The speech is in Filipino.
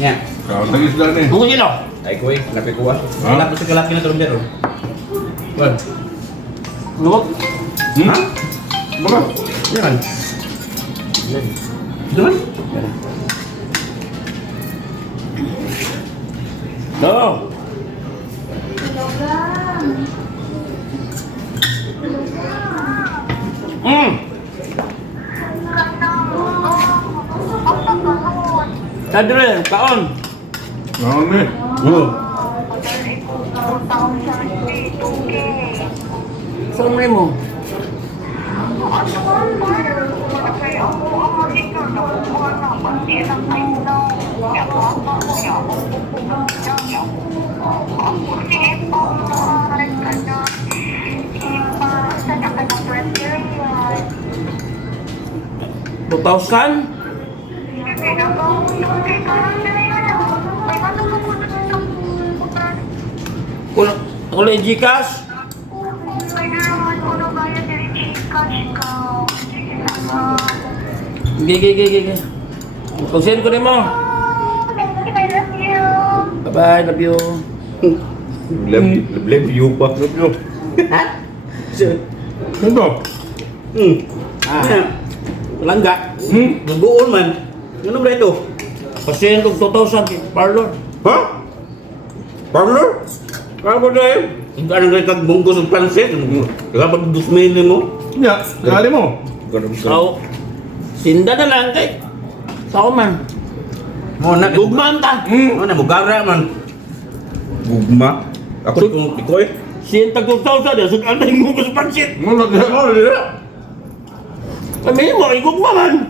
Yan. Kau lagi sudah nih. Bungkus yun, oh. Ay ko eh, napi ko ah. Kalap na kalap na turun biro. Wan. Luwag. Ha? Berapa? Yan. Doon. No. Tadi kaon. Kau nih. Saan mo? $2,000? Kulay Gcash? Gigi. Pag-send ko rin mo. Bye-bye, love you. Love you pa. Love you. Ito. Langga. Buon man. Ano ba ito? Pasend og 2,000 parlor. Ha? Parlor? Kako dahil? Hindi ka nang kag bungkus ng pansit. Kapag 2,000 mo. Ya, kali mo. So, sinda na lang kay. Sao man. Mo na Gugma ta. Mo na mugara man. Gugma. Ako kung ikoy. Sin tag 2,000 ya sud anay mo ko sa pansit. Mo lagi. Oh, dira. Kami mo igugma man.